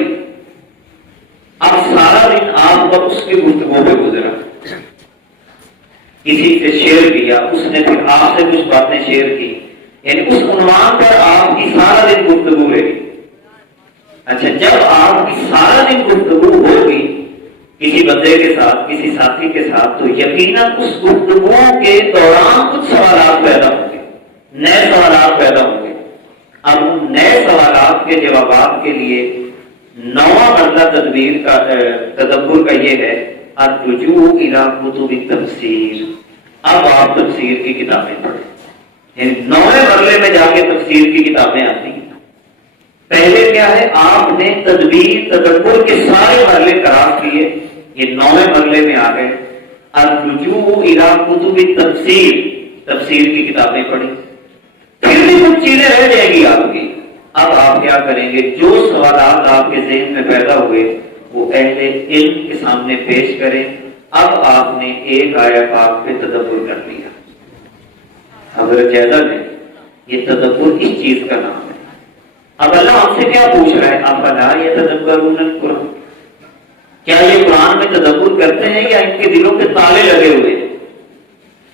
اب سارا دن آپ پر اس کی گفتگو پہ گزرا، کسی سے شیئر کیا، اس نے پھر آپ سے کچھ باتیں شیئر کی، یعنی اس عنوان پر آپ کی سارا دن گفتگو رہی. اچھا جب آپ کی سارا دن گفتگو ہوگی کسی بندے کے ساتھ، کسی ساتھی کے ساتھ، تو یقیناً اس گفتگو کے دوران کچھ سوالات پیدا ہوں گے، نئے سوالات پیدا ہوں گے. اب ان نئے سوالات کے جوابات کے لیے 9واں مرحلہ تدبر کا یہ ہے الرجوع الی کتب التفسیر. اب آپ تفسیر کی کتابیں پڑھیں. یعنی 9ویں مرحلے میں جا کے تفسیر کی کتابیں آتی ہیں. پہلے کیا ہے؟ آپ نے تدبر کے سارے مرحلے کراس کیے، یہ 9ویں مرحلے میں آ گئے. الرجوع الی کتب التفسیر، تفسیر کی کتابیں پڑھی. پھر بھی کچھ چیزیں رہ جائیں گی آپ کی. اب آپ کیا کریں گے؟ جو سوالات آپ کے ذہن میں پیدا ہوئے وہ اہل علم کے سامنے پیش کریں. اب آپ نے ایک آیت پاک پہ تدبر کر لیا. حضرت جیدہ نے یہ تدبر اس چیز کا نام ہے. اب اللہ ہم سے کیا پوچھ رہا ہے؟ افلا یتدبرون القرآن، کیا یہ قرآن میں تدبر کرتے ہیں یا ان کے دلوں پہ تالے لگے ہوئے ہیں؟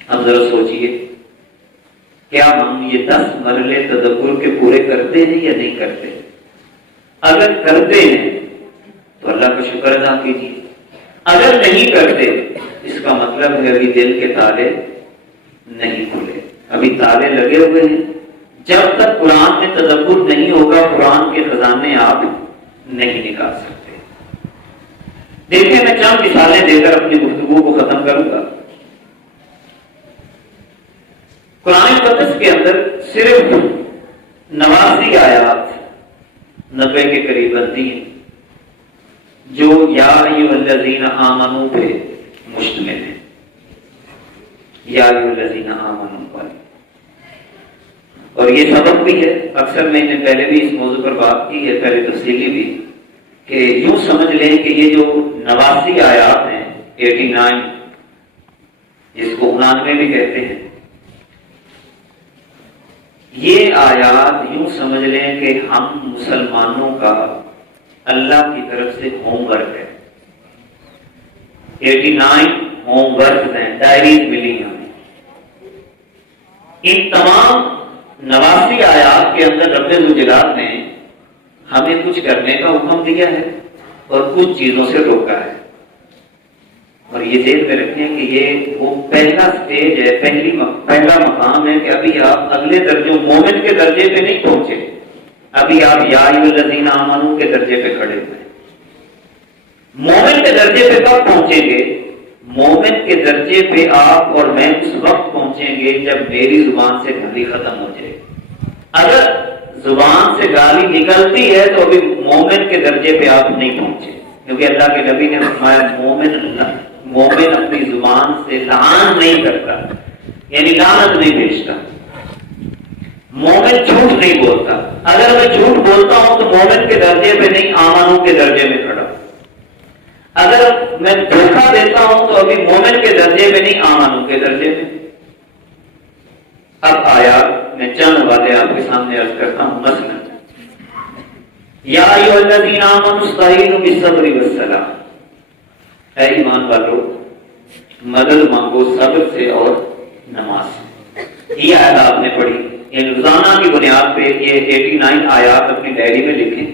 اب ذرا سوچئے کیا ہم یہ 10 مرحلے تدبر کے پورے کرتے ہیں یا نہیں کرتے؟ اگر کرتے ہیں تو اللہ کا شکر ادا کیجیے. اگر نہیں کرتے اس کا مطلب ہے ابھی دل کے تالے نہیں کھلے، ابھی تالے لگے ہوئے ہیں. جب تک قرآن میں تدبر نہیں ہوگا قرآن کے خزانے آپ نہیں نکال سکتے. دیکھیں میں چند مثالیں دے کر اپنی گفتگو کو ختم کروں گا. قرآن مقدس کے اندر صرف 89 آیات 90 کے قریب بنتی ہیں جو یا ایھا الذین آمنوا پہ مشتمل ہے. یا ایھا الذین آمنوا پر، اور یہ سبق بھی ہے. اکثر میں نے پہلے بھی اس موضوع پر بات کی ہے، پہلے تفصیلی بھی، کہ یوں سمجھ لیں کہ یہ جو 89 آیات ہیں 89 جس کو 99 بھی کہتے ہیں، یہ آیات یوں سمجھ لیں کہ ہم مسلمانوں کا اللہ کی طرف سے ہوم ورک ہے. 89 ہوم ورک ہیں، ڈائریز ملی ہمیں. ان تمام 89 آیات کے اندر رب ذوالجلال نے ہمیں کچھ کرنے کا حکم دیا ہے اور کچھ چیزوں سے روکا ہے. اور یہ ذہن میں رکھیں کہ یہ وہ پہلا سٹیج ہے، پہلا مقام ہے کہ ابھی آپ اگلے درجے مومن کے درجے پہ نہیں پہنچے، ابھی آپ یا ایھا الذین آمنوا کے درجے پہ کھڑے ہوئے. مومن کے درجے پہ کب پہنچیں گے؟ مومن کے درجے پہ آپ اور میں اس وقت پہنچیں گے جب میری زبان سے گالی ختم ہو جائے. اگر زبان سے گالی نکلتی ہے تو ابھی مومن کے درجے پہ آپ نہیں پہنچے، کیونکہ اللہ کے نبی نے فرمایا مومن اپنی زبان سے لعان نہیں کرتا، یعنی لعنت نہیں بھیجتا. مومن جھوٹ نہیں بولتا. اگر میں جھوٹ بولتا ہوں تو مومن کے درجے پہ نہیں، آمنوں کے درجے میں کھڑا. اگر میں دھوکہ دیتا ہوں تو ابھی مومن کے درجے میں نہیں، آمنوں کے درجے میں. اب آیا میں چند باتیں آپ کے سامنے عرض کرتا ہوں. مثلا یا ایھا الذین آمنوا استعینوا بالصبر والصلاۃ، اے ایمان والو مدد مانگو صبر سے اور نماز سے. یہ آیت آپ نے پڑھی، یعنی روزانہ کی بنیاد پہ یہ 89 آیات اپنی ڈائری میں لکھیں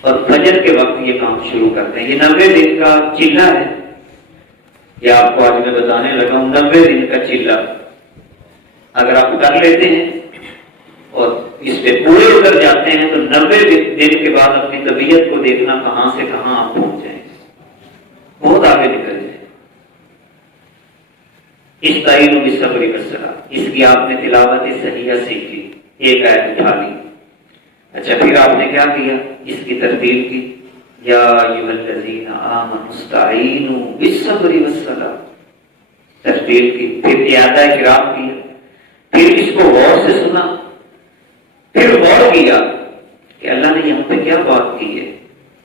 اور فجر کے وقت یہ کام شروع کرتے ہیں۔ یہ 90 دن کا چلہ ہے، یہ آپ کو آج میں بتانے لگا ہوں۔ 90 دن کا چلہ اگر آپ کر لیتے ہیں اور اس پہ پورے اتر جاتے ہیں تو 90 دن کے بعد اپنی طبیعت کو دیکھنا کہاں سے کہاں آپ پہنچ جائیں، بہت آگے نکل جائیں۔ استعینوا بالصبر والصلاۃ، اس کی آپ نے تلاوت صحیحہ سیکھی، ایک آیت اٹھا لی۔ اچھا پھر آپ نے کیا کیا؟ اس کی ترتیب کی، یا ایھا الذین آمنوا استعینوا بالصبر والصلاۃ، ترتیب کی، پھر اعادہ کرام کیا، پھر اس کو غور سے سنا، پھر غور کیا کہ اللہ نے یہاں پہ کیا بات کی ہے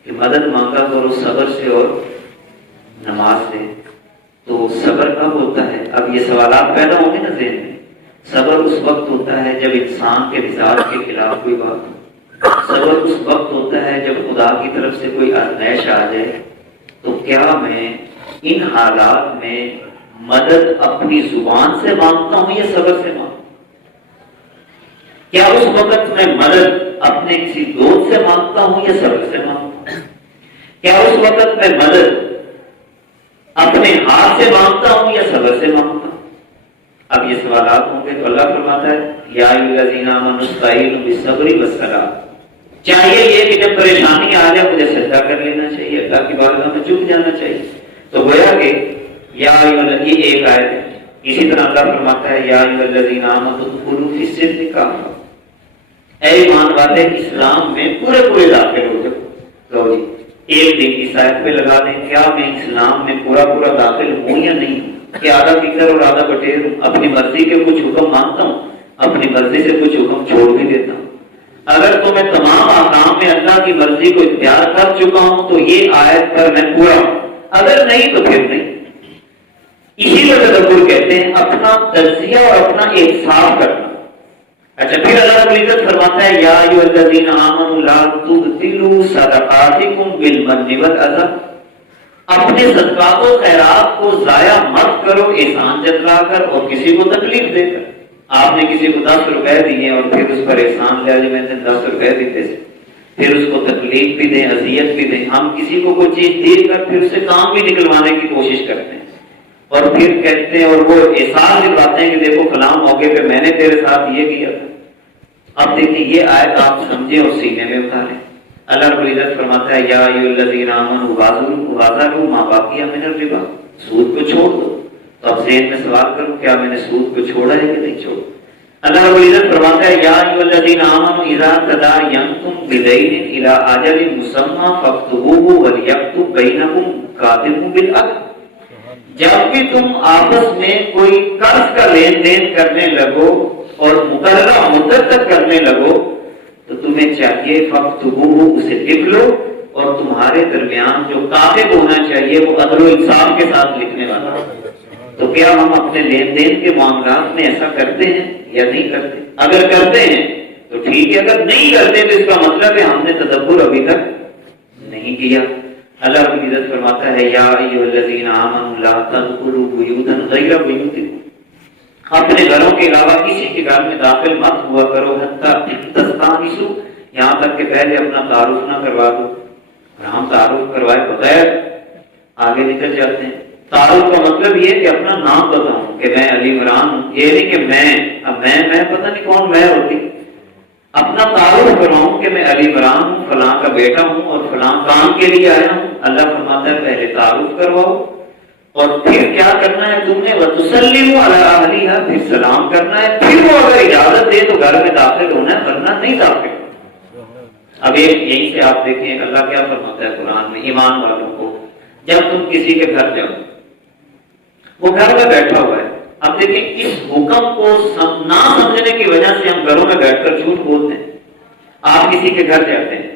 کہ مدد مانگا کرو صبر سے اور نماز سے۔ تو صبر کب ہوتا ہے؟ اب یہ سوالات پیدا ہوں گے نا ذہن میں۔ صبر اس وقت ہوتا ہے جب انسان کے مزاج کے خلاف کوئی بات ہو۔ صبر اس وقت ہوتا ہے جب خدا کی طرف سے کوئی آزمائش آ جائے۔ تو کیا میں ان حالات میں مدد اپنی زبان سے مانگتا ہوں یا صبر سے مانگتا ہوں؟ کیا اس وقت میں مدد اپنے کسی دوست سے مانگتا ہوں یا صبر سے مانگتا ہوں؟ کیا اس وقت میں مدد اپنے ہاتھ سے مانگتا ہوں یا صبر سے مانگتا ہوں؟ اب یہ سوالات ہوں گے تو اللہ فرماتا ہے یا ایھا الذین آمنوا استعینوا بالصبر والصلاۃ۔ چاہیے یہ کہ جب پریشانی آ جائے مجھے سجدہ کر لینا چاہیے، اللہ کی بارگاہ میں جھک جانا چاہیے۔ تو گویا کہ یا یہ ایک آیت ہے۔ اسی طرح اللہ فرماتا ہے یا ایھا الذین آمنوا ادخلوا فی السلم کافۃ، اے ایمان والے اسلام میں پورے پورے داخل ہو جاؤ۔ لو جی ایک دن کی سائٹ پہ لگا دیں، کیا میں اسلام میں پورا پورا داخل ہوں یا نہیں ہوں؟ کہ آدھا فکر اور آدھا بٹیر ہوں، اپنی مرضی کے کچھ حکم مانتا ہوں، اپنی مرضی سے کچھ حکم چھوڑ بھی دیتا ہوں۔ اگر تو میں تمام احکام میں اللہ کی مرضی کو اختیار کر چکا ہوں تو یہ آیت پر میں پورا ہوں، اگر نہیں تو پھر نہیں۔ اسی کو تدبر کہتے ہیں، اپنا تجزیہ اور اپنا انصاف کرنا۔ اچھا پھر اللہ رب العزت فرماتا ہے یا ایھا الذین آمنوا لا تبطلوا صدقاتکم بالمن والأذى، اپنے صدقات و خیرات کو ضائع مت کرو احسان جتلا کر اور کسی کو تکلیف دے کر۔ آپ نے کسی کو 10 روپے دیے اور پھر اس پر احسان لیا جو میں نے 10 روپے دیتے تھے، پھر اس کو تکلیف بھی دیں، اذیت بھی دیں۔ ہم کسی کو کوئی چیز دے کر پھر اسے کام بھی نکلوانے کی کوشش کرتے ہیں اور پھر کہتے ہیں اور وہ احسان دکھاتے ہیں کہ دیکھو فلاں موقع پہ میں نے تیرے ساتھ یہ کیا تھا۔ اب دیکھیں یہ آیت آپ سمجھیں اور سینے میں اتاریں۔ اللہ رب العزت فرماتا ہے یا ایھا الذین آمنوا واذروا ما بقی من الربا، سود کو چھوڑ دو۔ تو اب ذہن میں سوال کرو کیا میں نے سود کو چھوڑا ہے کہ نہیں چھوڑا؟ اللہ رب العزت فرماتا ہے یا ایھا الذین آمنوا اذا تداینتم بدین الی اجل مسمى فاکتبوه ولیکتب بینکم کاتب بالعدل، جب بھی تم آپس میں کوئی قرض کا لین دین کرنے لگو اور مقررہ مدت تک کرنے لگو تو تمہیں چاہیے فاکتبوہ، اسے لکھ لو، اور تمہارے درمیان جو کاتب ہونا چاہیے وہ عدل و انصاف کے ساتھ لکھنے والا۔ تو کیا ہم اپنے لین دین کے معاملات میں ایسا کرتے ہیں یا نہیں کرتے؟ اگر کرتے ہیں تو ٹھیک ہے، اگر نہیں کرتے تو اس کا مطلب ہے ہم نے تدبر ابھی تک نہیں کیا۔ اللہ رب العزت فرماتا ہے یا ایھا الذین آمنوا لا تدخلوا بیوتا غیر بیوتکم، اپنے گھروں کے علاوہ کسی کے گھر میں داخل مت ہوا کرو حتی تستانسوا، یہاں تک کہ پہلے اپنا تعارف نہ کروا دو۔ اور ہم تعارف کروائے بغیر آگے نکل جاتے ہیں۔ تعارف کا مطلب یہ کہ اپنا نام بتاؤں کہ میں علی عمران ہوں، یہ نہیں کہ میں پتہ نہیں کون میں ہوتی۔ اپنا تعارف کرواؤں کہ میں علی عمران ہوں، فلاں کا بیٹا ہوں اور فلاں کام کے لیے آیا ہوں۔ اللہ فرماتا ہے پہلے تعارف کرواؤ اور پھر کیا کرنا ہے تم نے؟ وَتُسَلِّمُوا عَلَىٰ أَهْلِهَا، پھر سلام کرنا ہے، پھر وہ اگر اجازت دے تو گھر میں داخل ہونا ہے ورنہ نہیں داخل۔ اب یہیں سے آپ دیکھیں اللہ کیا فرماتا ہے قرآن میں ایمان والوں کو، جب تم کسی کے گھر جاؤ وہ گھر میں بیٹھا ہوا ہے۔ اب دیکھیں اس حکم کو نہ سمجھنے کی وجہ سے ہم گھروں میں بیٹھ کر جھوٹ بولتے ہیں۔ آپ کسی کے گھر جاتے ہیں،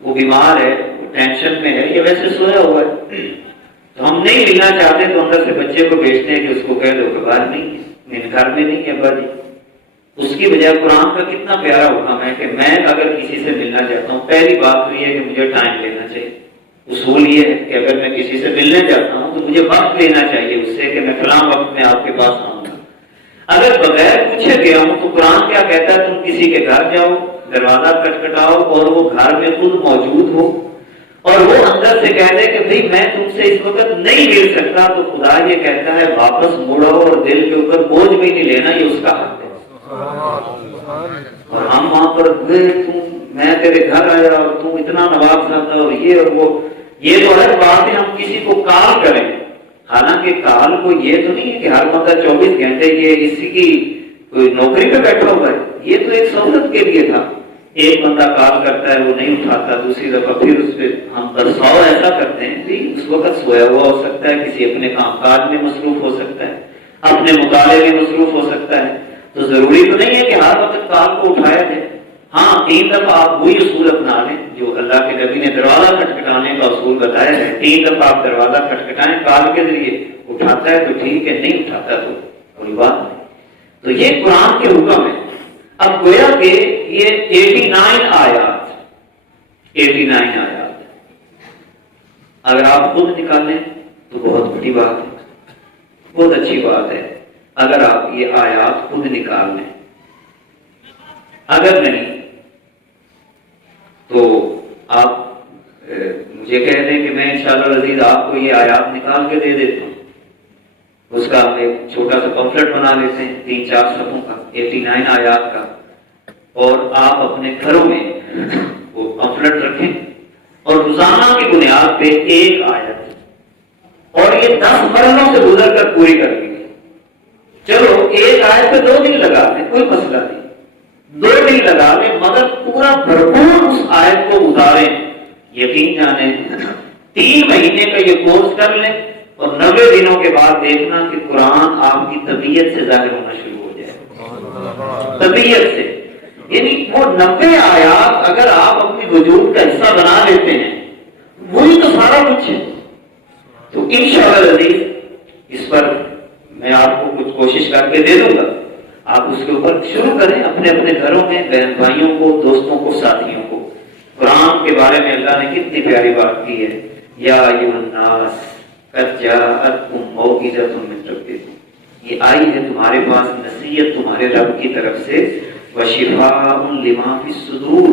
وہ بیمار ہے، وہ ٹینشن میں ہے یا ویسے سویا ہوا ہے، تو ہم نہیں ملنا چاہتے تو اندر سے بچے کو بھیجتے ہیں کہ اس کو کہہ دو کہ باہر نہیں ہے، میرے گھر میں نہیں ہے ابا جی۔ اس کی بجائے قرآن کا کتنا پیارا حکم ہے کہ میں اگر کسی سے ملنا چاہتا ہوں پہلی بات تو یہ ہے کہ مجھے ٹائم لینا چاہیے۔ اصول یہ ہے کہ اگر میں کسی سے ملنے چاہتا ہوں تو مجھے وقت لینا چاہیے اس سے کہ میں فلاں وقت میں آپ کے پاس آؤں گا۔ اگر بغیر پوچھے گیا ہوں تو قرآن کیا کہتا ہے؟ تم کسی کے گھر جاؤ، دروازہ کٹکھٹاؤ اور وہ گھر میں خود موجود ہو اور وہ اندر سے کہہ دے کہ بھئی میں تم سے اس وقت نہیں مل سکتا، تو خدا یہ کہتا ہے واپس مڑو اور دل کے اوپر بوجھ بھی نہیں لینا، یہ اس کا حق ہے۔ اور ہم وہاں پر میں تیرے گھر آیا اور تم اتنا نوازا تھا اور یہ اور وہ، یہ تو ہر بات ہے ہم کسی کو کال کریں، حالانکہ کال کو یہ تو نہیں ہے کہ ہر بندہ 24 گھنٹے یہ اسی کی کوئی نوکری پہ بیٹھا ہوا ہے، یہ تو ایک سہولت کے لیے تھا۔ ایک بندہ کال کرتا ہے وہ نہیں اٹھاتا، دوسری دفعہ پھر اس پہ ہم برساؤ ایسا کرتے ہیں کہ اس وقت سویا ہوا ہو سکتا ہے، کسی اپنے کام کاج میں مصروف ہو سکتا ہے، اپنے مطالعے میں مصروف ہو سکتا ہے، تو ضروری تو نہیں ہے کہ ہر وقت کال کو اٹھایا جائے۔ ہاں 3 دفعہ آپ وہی اصول اپنا لیں جو اللہ کے نبی نے دروازہ کھٹکھٹانے کا اصول بتایا ہے، 3 دفعہ آپ دروازہ کھٹکھٹائیں کال کے ذریعے، اٹھاتا ہے تو ٹھیک ہے، نہیں اٹھاتا تو کوئی بات نہیں۔ تو یہ قرآن کے حکم ہے۔ اب گویا کہ یہ 89 آیات اگر آپ خود نکالیں تو بہت بڑی بات ہے، بہت اچھی بات ہے اگر آپ یہ آیات خود نکال لیں، اگر نہیں تو آپ مجھے کہہ دیں کہ میں انشاءاللہ العزیز آپ کو یہ آیات نکال کے دے دیتا ہوں، اس کا ہم ایک چھوٹا سا پمفلٹ بنا لیتے ہیں 3-4 صفحوں کا 89 آیات کا، اور آپ اپنے گھروں میں وہ پمفلٹ رکھیں اور روزانہ کی بنیاد پہ ایک آیت، اور یہ 10 مرحلوں سے گزر کر پوری کر لی۔ چلو ایک آیت پہ 2 دن لگا لیں، کوئی مسئلہ نہیں، 2 دن لگا لیں، مگر پورا بھرپور اس آیت کو اتاریں۔ یقین جانیں 3 مہینے کا یہ کورس کر لیں اور 90 دنوں کے بعد دیکھنا کہ قرآن آپ کی طبیعت سے ظاہر ہونا شروع ہو جائے، طبیعت سے۔ یعنی وہ 90 آیات اگر آپ اپنی وجود کا حصہ بنا لیتے ہیں، وہی تو سارا کچھ ہے۔ تو انشاءاللہ العزیز اس پر میں آپ کو کچھ کوشش کر کے دے دوں گا، آپ اس کے اوپر شروع کریں اپنے اپنے گھروں میں، بہن بھائیوں کو، دوستوں کو، ساتھیوں کو۔ قرآن کے بارے میں اللہ نے کتنی پیاری بات کی ہے، یا ایھا الناس قد جاءتکم موعظۃ من ربکم، یہ آئی ہے تمہارے پاس نصیحت تمہارے رب کی طرف سے، وشفاء لما فی الصدور،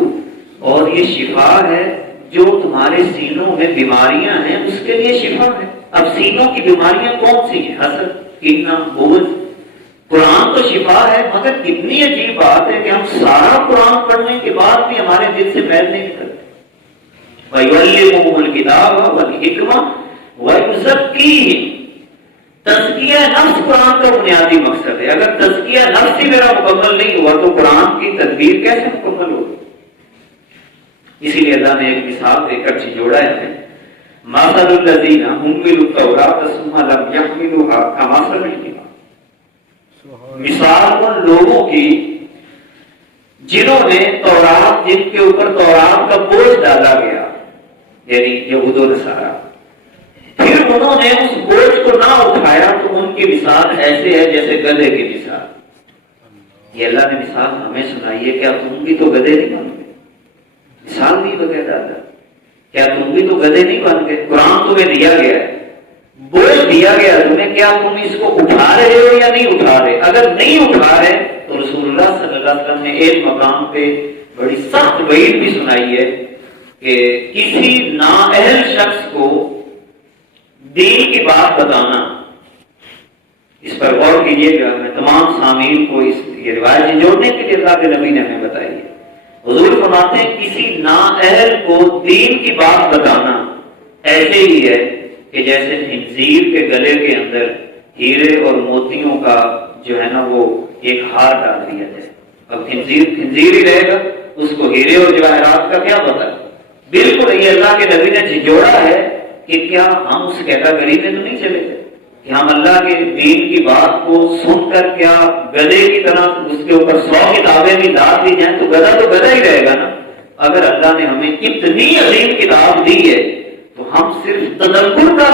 اور یہ شفا ہے جو تمہارے سینوں میں بیماریاں ہیں اس کے لیے شفا ہے۔ اب سینوں کی بیماریاں کون سی ہیں؟ حسد، کینہ، بغض۔ قرآن تو شفا ہے، مگر کتنی عجیب بات ہے کہ ہم سارا قرآن پڑھنے کے بعد بھی ہمارے دل سے میل نہیں نکلتے۔ وَيُعَلِّمُهُمُ الْكِتَابَ وَالْحِکْمَةَ وَيُزَکِّیہِم، تزکیہ نفس قرآن کا بنیادی مقصد ہے۔ اگر تزکیہ نفس ہی میرا مکمل نہیں ہوا تو قرآن کی تدبیر کیسے مکمل ہوگی؟ اسی لیے اللہ نے ایک مثال دے کر جوڑا ہے، مَثَلُ الَّذِينَ حُمِّلُوا التَّوْرَاةَ ثُمَّ لَمْ يَحْمِلُوهَا كَمَثَلِ الْحِمَارِ، مثال ان لوگوں کی جنہوں نے تورات، جن کے اوپر تورات کا بوجھ ڈالا گیا، یعنی یہود و نصارہ، پھر انہوں نے اس بوجھ کو نہ اٹھایا تو ان کی مثال ایسے ہے جیسے گدھے کی مثال۔ یہ اللہ نے مثال ہمیں سنائی ہے، کیا تم بھی تو گدھے نہیں بن گئے؟ مثال نہیں بغیر ڈالا، کیا تم بھی تو گدھے نہیں بن گئے؟ قرآن تمہیں دیا گیا ہے، بوجھ دیا گیا تمہیں، کیا تم اس کو اٹھا رہے ہو یا نہیں اٹھا رہے؟ اگر نہیں اٹھا رہے تو رسول اللہ صلی اللہ علیہ وسلم نے ایک مقام پہ بڑی سخت وعید بھی سنائی ہے کہ کسی نااہل شخص کو دین کی بات بتانا، اس پر غور کیجیے گا، میں تمام سامعین کو یہ روایت جوڑنے کے لیے اللہ کے نبی نے ہمیں بتائی ہے۔ حضور فرماتے ہیں کسی نااہل کو دین کی بات بتانا ایسے ہی ہے کہ جیسے خنزیر کے گلے کے اندر ہیرے اور موتیوں کا جو ہے نا وہ ایک ہار ڈال دیا جائے۔ اب خنزیر ہی رہے گا، اس کو ہیرے اور جواہرات کا کیا پتا؟ بالکل یہ اللہ کے نبی نے جوڑا ہے کہ کیا ہم اس کیٹاگری میں تو نہیں چلے گئے کہ ہم اللہ کے دین کی بات کو سن کر کیا گدھے کی طرح اس کے اوپر 100 کتابیں بھی لاد دی جائیں تو گدھا ہی رہے گا نا۔ اگر اللہ نے ہمیں اتنی عظیم کتاب دی ہے تو ہم صرف تدبر کا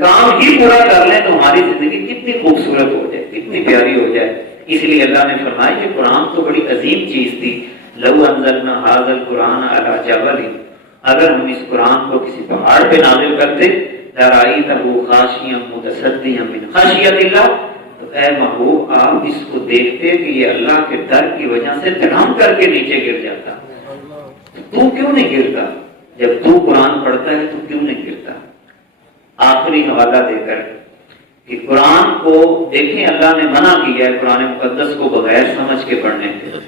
کام ہی پورا کر لیں تو ہماری زندگی کتنی خوبصورت ہو جائے، کتنی پیاری ہو جائے۔ اس لیے اللہ نے فرمایا کہ قرآن تو بڑی عظیم چیز تھی، لو انزلنا ھذا القرآن علی جبل، اگر ہم اس قرآن کو کسی پہاڑ پہ نازل کرتے لرأیتہ خاشعا متصدعا من خشیۃ اللہ، تو اے محبوب آپ اس کو دیکھتے کہ یہ اللہ کے در کی وجہ سے دھڑام کر کے نیچے گر جاتا، تو کیوں نہیں گرتا؟ جب تو قرآن پڑھتا ہے تو کیوں نہیں گرتا؟ آخری حوالہ دے کر کہ قرآن کو دیکھیں، اللہ نے منع کیا ہے قرآن مقدس کو بغیر سمجھ کے پڑھنے سے۔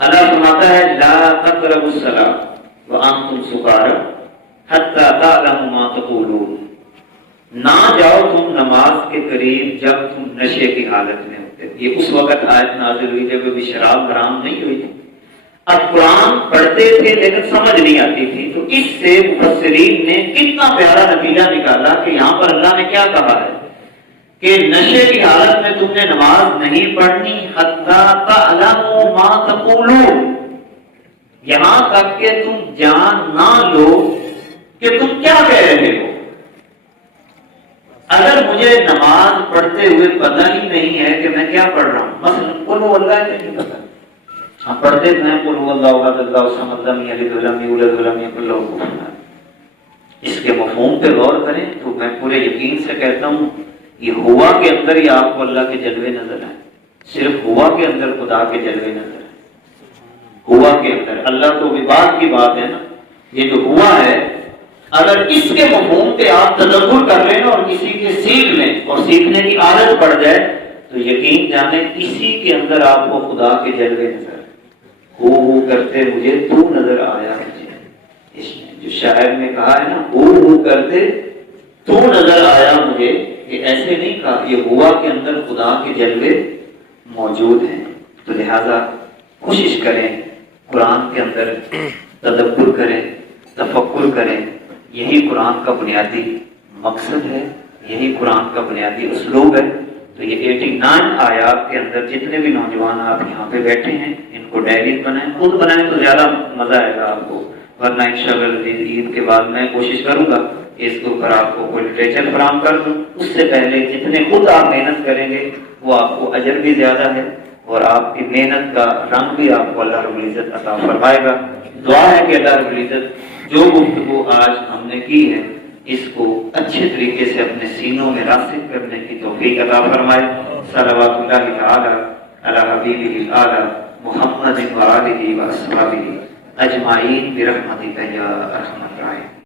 اللہ فرماتا ہے لا تقربوا الصلاۃ وانتم سکارى حتی تعلموا ما تقولون، نہ جاؤ تم نماز کے قریب جب تم نشے کی حالت میں ہوتے۔ یہ اس وقت آیت نازل ہوئی جب ابھی شراب حرام نہیں ہوئی تھی۔ اب قرآن پڑھتے تھے لیکن سمجھ نہیں آتی تھی، تو اس سے مفسرین نے کتنا پیارا نتیجہ نکالا کہ یہاں پر اللہ نے کیا کہا ہے کہ نشے کی حالت میں تم نے نماز نہیں پڑھنی حتی تعلموا ما تقولون، یہاں تک کہ تم جان نہ لو کہ تم کیا کہہ رہے ہو۔ اگر مجھے نماز پڑھتے ہوئے پتہ ہی نہیں ہے کہ میں کیا پڑھ رہا ہوں، مثلا قل هو اللہ ہے نہیں پتہ، ہم پڑھتے ہیں قل هو اللہ احد اللہ الصمد لم یلد ولم یولد ولم یکن له کفوا احد، اس کے مفہوم پہ غور کریں تو میں پورے یقین سے کہتا ہوں یہ ہوا کے اندر ہی آپ کو اللہ کے جلوے نظر آئے، صرف ہوا کے اندر خدا کے جلوے نظر آئے، ہوا کے اندر۔ اللہ تو بھی بات کی بات ہے نا، یہ جو ہوا ہے اگر اس کے مفہوم پہ آپ تدبر کر لیں اور کسی کے سیکھ لیں اور سیکھنے کی عادت پڑ جائے تو یقین جانیں اسی کے اندر آپ کو خدا کے جلوے نظر آئے۔ ہو کرتے مجھے تو نظر آیا مجھے، اس نے جو شاعر نے کہا ہے نا ہو کرتے تو نظر آیا مجھے، کہ ایسے نہیں کہا، یہ ہوا کے اندر خدا کے جلوے موجود ہیں۔ تو لہذا کوشش کریں قرآن کے اندر تدبر کریں، تفکر کریں، یہی قرآن کا بنیادی مقصد ہے، یہی قرآن کا بنیادی اسلوب ہے۔ تو یہ 89 آیات کے اندر جتنے بھی نوجوان آپ یہاں پہ بیٹھے ہیں ان کو ڈائری بنائیں، خود بنائیں تو زیادہ مزہ آئے گا آپ کو، ورنہ انشاءاللہ عید کے بعد میں کوشش کروں گا اس کے اوپر آپ کو کوئی لٹریچر فراہم کر دوں۔ اس سے پہلے جتنے خود آپ محنت کریں گے وہ آپ کو اجر بھی زیادہ ہے اور آپ کی محنت کا رنگ بھی آپ کو اللہ رب العزت عطا فرمائے گا۔ دعا ہے کہ اللہ رب العزت جو گفتگو آج ہم نے کی ہے اس کو اچھے طریقے سے اپنے سینوں میں راسخ کرنے کی توفیق عطا فرمائے۔ صلوات اللہ تعالی علی حبیبہ الاعلی محمد و آلہ و اصحابہ اجمعین برحمتک یا ارحم الراحمین۔